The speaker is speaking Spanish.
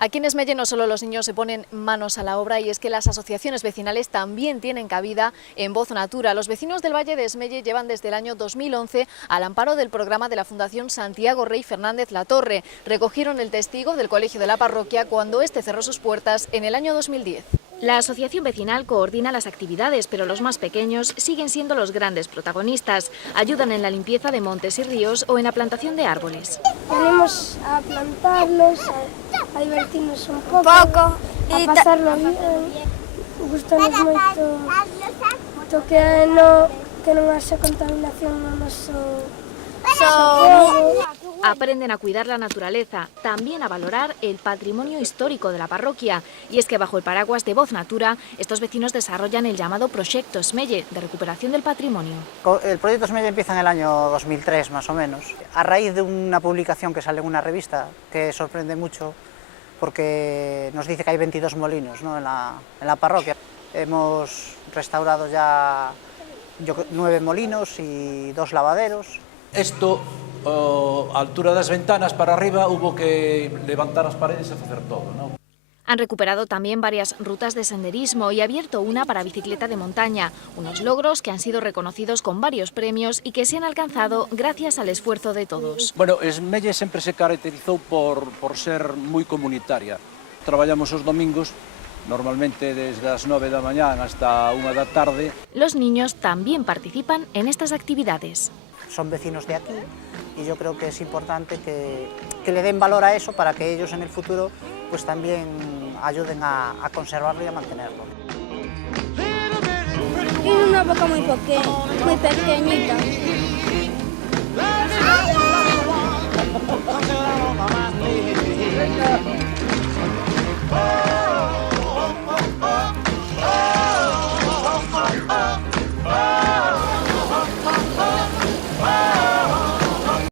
Aquí en Esmelle no solo los niños se ponen manos a la obra, y es que las asociaciones vecinales también tienen cabida en Voz Natura. Los vecinos del Valle de Esmelle llevan desde el año 2011 al amparo del programa de la Fundación Santiago Rey Fernández Latorre. Recogieron el testigo del colegio de la parroquia cuando este cerró sus puertas en el año 2010. La asociación vecinal coordina las actividades, pero los más pequeños siguen siendo los grandes protagonistas. Ayudan en la limpieza de montes y ríos o en la plantación de árboles. Venimos a plantarlos, a divertirnos un pouco, a pasarlo bien. Gustanos moito que non haxa contaminación no noso pobo. Aprenden a cuidar la naturaleza, también a valorar el patrimonio histórico de la parroquia. Y es que bajo el paraguas de Voz Natura, estos vecinos desarrollan el llamado Proyecto Esmelle, de recuperación del patrimonio. El proyecto Esmelle empieza en el año 2003, más o menos, a raíz de una publicación que sale en una revista que sorprende mucho, porque nos dice que hay 22 molinos, ¿no?, en la parroquia. Hemos restaurado ya 9 molinos y 2 lavaderos. Esto, a altura das ventanas para arriba, hubo que levantar as paredes e facer todo, ¿no? Han recuperado también varias rutas de senderismo y abierto una para bicicleta de montaña, unos logros que han sido reconocidos con varios premios y que se han alcanzado gracias al esfuerzo de todos. Bueno, Esmelle sempre se caracterizou por ser moi comunitaria. Traballamos os domingos, normalmente desde as 9 da mañá hasta 1 da tarde. Los niños también participan en estas actividades. Son vecinos de aquí y yo creo que es importante que le den valor a eso para que ellos en el futuro pues también ayuden a conservarlo y a mantenerlo. Tiene una boca muy pequeñita.